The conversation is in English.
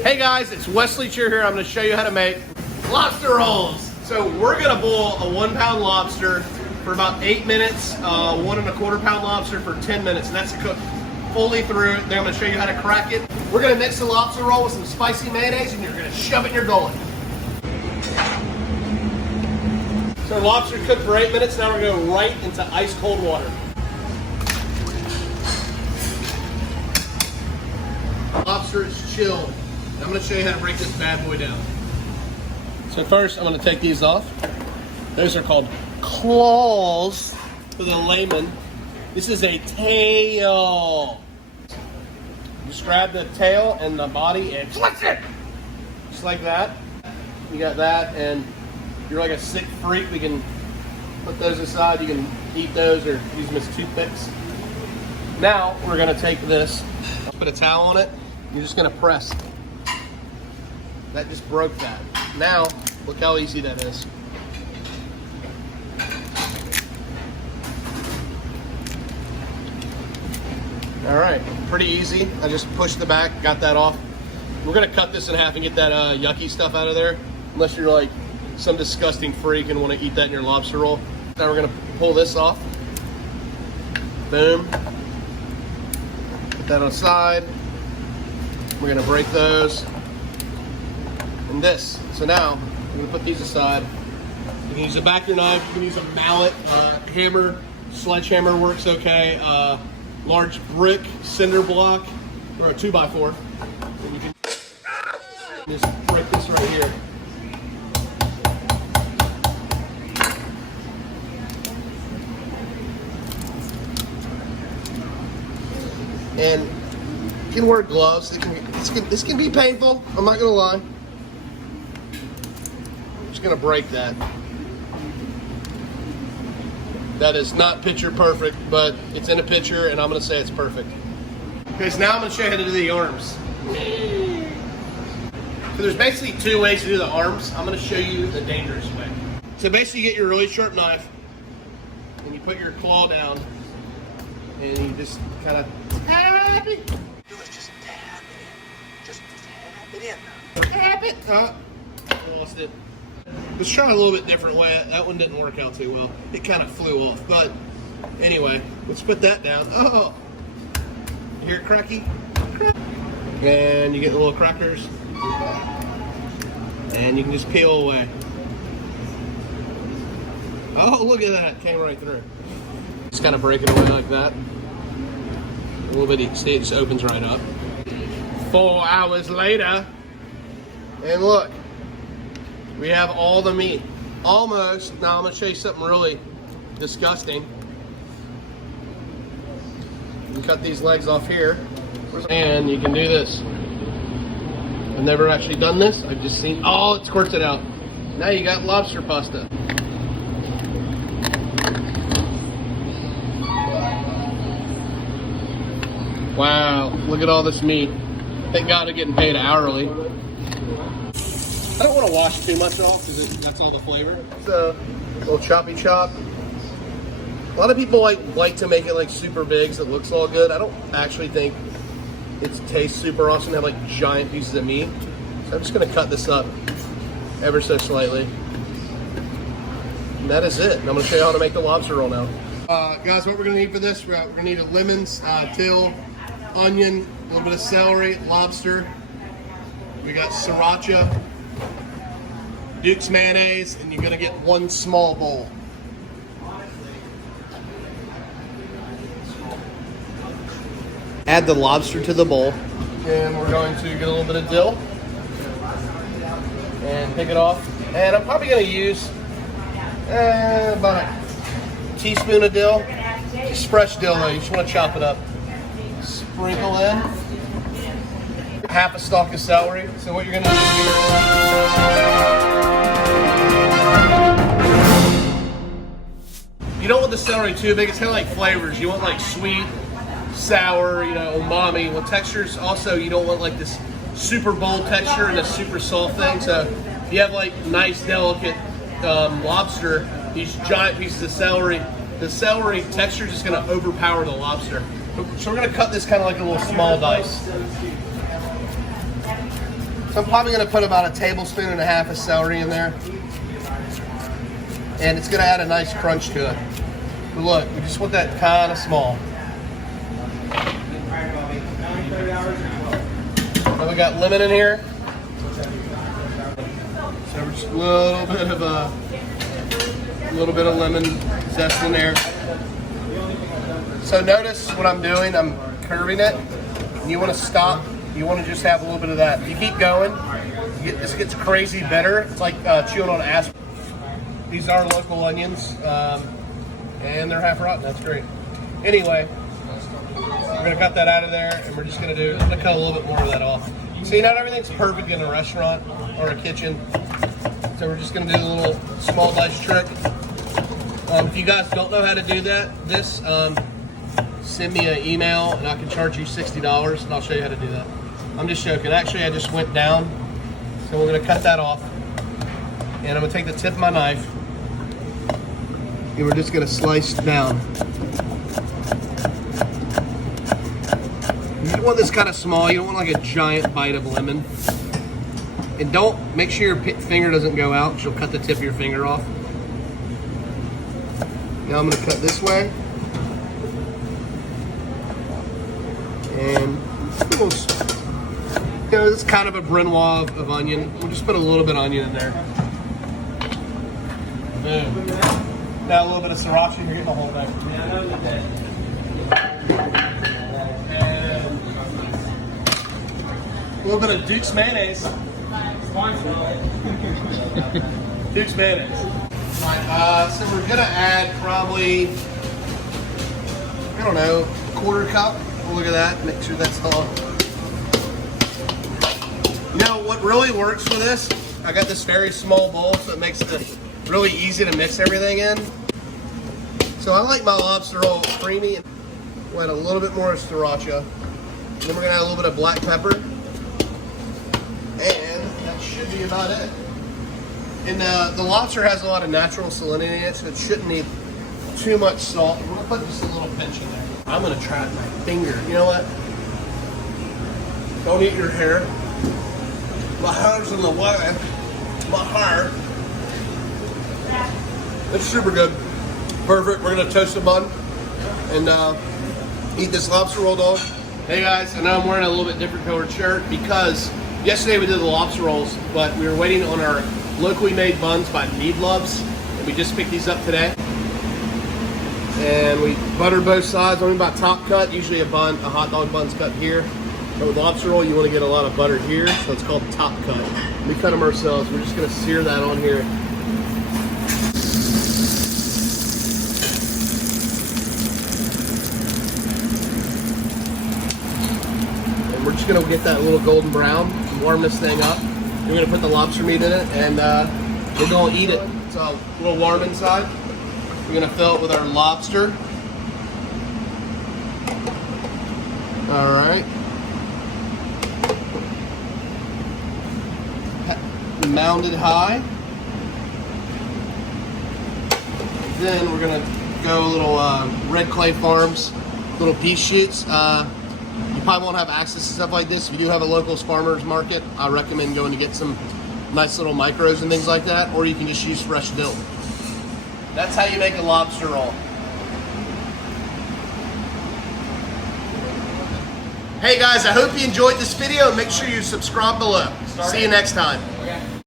Hey guys, it's Wesley Cheer here. I'm going to show you how to make lobster rolls. So we're going to boil a 1 pound lobster for about 8 minutes, 1 1/4 pound lobster for 10 minutes, and that's cooked fully through. Then I'm going to show you how to crack it. We're going to mix the lobster roll with some spicy mayonnaise, and you're going to shove it in your gullet. So lobster cooked for 8 minutes. Now we're going to go right into ice cold water. Lobster is chilled. I'm going to show you how to break this bad boy down. So first, I'm going to take these off. Those are called claws for the layman. This is a tail. Just grab the tail and the body and flex it. Just like that. You got that, and if you're like a sick freak, we can put those aside. You can eat those or use them as toothpicks. Now, we're going to take this, put a towel on it. You're just going to press. That just broke that. Now, look how easy that is. All right, pretty easy. I just pushed the back, got that off. We're gonna cut this in half and get that yucky stuff out of there, unless you're like some disgusting freak and wanna eat that in your lobster roll. Now we're gonna pull this off. Boom. Put that on the side. We're gonna break those. And this. So now, we're gonna put these aside. You can use the back of your knife, you can use a mallet, hammer, sledgehammer works okay. Large brick, cinder block, or a 2x4. And you can just break this right here. And you can wear gloves. This can be painful, I'm not gonna lie. I'm just gonna break that. That is not picture perfect, but it's in a picture, and I'm going to say it's perfect. Okay, so now I'm going to show you how to do the arms. So there's basically 2 ways to do the arms. I'm going to show you the dangerous way. So basically you get your really sharp knife, and you put your claw down, and you just kind of tap it. Just tap it. Just tap it in. Tap it. I lost it. Let's try a little bit different way. That one didn't work out too well. It kind of flew off. But anyway, let's put that down. Oh, you hear it cracky? And you get the little crackers. And you can just peel away. Oh, look at that. Came right through. Just kind of break it away like that. A little bit, see, it just opens right up. 4 hours later. And look. We have all the meat, almost. Now I'm gonna show you something really disgusting. You can cut these legs off here, and you can do this. I've never actually done this. I've just seen, oh, it squirts it out. Now you got lobster pasta. Wow, look at all this meat. Thank God I'm getting paid hourly. I don't want to wash too much off because that's all the flavor. So, a little choppy chop. A lot of people like to make it like super big so it looks all good. I don't actually think it tastes super awesome to have like giant pieces of meat. So I'm just going to cut this up ever so slightly. And that is it. And I'm going to show you how to make the lobster roll now. Guys, what we're going to need for this, we're going to need a lemons, dill, onion, a little bit of celery, lobster. We got sriracha, Duke's mayonnaise, and you're gonna get 1 small bowl. Add the lobster to the bowl. And we're going to get a little bit of dill and pick it off. And I'm probably gonna use about a teaspoon of dill. Just fresh dill though, you just wanna chop it up. Sprinkle in half a stalk of celery. So what you're gonna do, you don't want the celery too big. It's kind of like flavors. You want like sweet, sour, you know, umami. Well, textures also, you don't want like this super bold texture and a super soft thing. So if you have like nice, delicate lobster, these giant pieces of celery, the celery texture is just going to overpower the lobster. So we're going to cut this kind of like a little small dice. So I'm probably gonna put about 1.5 tablespoons of celery in there. And it's gonna add a nice crunch to it. But look, we just want that kind of small. Now we got lemon in here. So we're just a little bit of lemon zest in there. So notice what I'm doing, I'm curving it. You want to stop, you want to just have a little bit of that. If you keep going, this gets crazy bitter. It's like chewing on aspirin. These are local onions, and they're half rotten, that's great. Anyway, we're gonna cut that out of there, and we're just gonna cut a little bit more of that off. See, not everything's perfect in a restaurant or a kitchen. So we're just gonna do a little small dice trick. If you guys don't know how to do this, send me an email and I can charge you $60 and I'll show you how to do that. I'm just joking. Actually, I just went down. So we're gonna cut that off. And I'm gonna take the tip of my knife and we're just gonna slice down. You want this kind of small. You don't want like a giant bite of lemon. And make sure your finger doesn't go out, because you'll cut the tip of your finger off. Now I'm gonna cut this way. And it's kind of a brunoise of onion. We'll just put a little bit of onion in there. Boom. Now a little bit of sriracha, you're getting the whole thing. And a little bit of Duke's mayonnaise. Duke's mayonnaise. So we're gonna add probably, I don't know, 1/4 cup. We'll look at that, make sure that's all. You know what really works for this? I got this very small bowl, so it makes it really easy to mix everything in. So I like my lobster roll creamy. We'll add a little bit more sriracha. Then we're gonna add a little bit of black pepper. And that should be about it. And the lobster has a lot of natural salinity in it, so it shouldn't need too much salt. We're gonna put just a little pinch in there. I'm gonna try it with my finger. You know what? Don't eat your hair. My hair's in the way. My hair. It's super good. Perfect. We're gonna toast the bun and eat this lobster roll dog. Hey guys, I know I'm wearing a little bit different colored shirt because yesterday we did the lobster rolls, but we were waiting on our locally made buns by Need Loves, and we just picked these up today. And we buttered both sides. I'm about top cut. Usually a hot dog bun's cut here. But with lobster roll, you want to get a lot of butter here, so it's called top cut. We cut them ourselves. We're just gonna sear that on here. And we're just gonna get that little golden brown, warm this thing up. We're gonna put the lobster meat in it, and we're gonna eat it. It's a little warm inside. We're gonna fill it with our lobster. All right. Mounded high. Then we're gonna go a little Red Clay Farms, little beef shoots. You probably won't have access to stuff like this. If you do have a local farmer's market, I recommend going to get some nice little micros and things like that, or you can just use fresh dill. That's how you make a lobster roll. Hey guys, I hope you enjoyed this video and make sure you subscribe below. See you next time.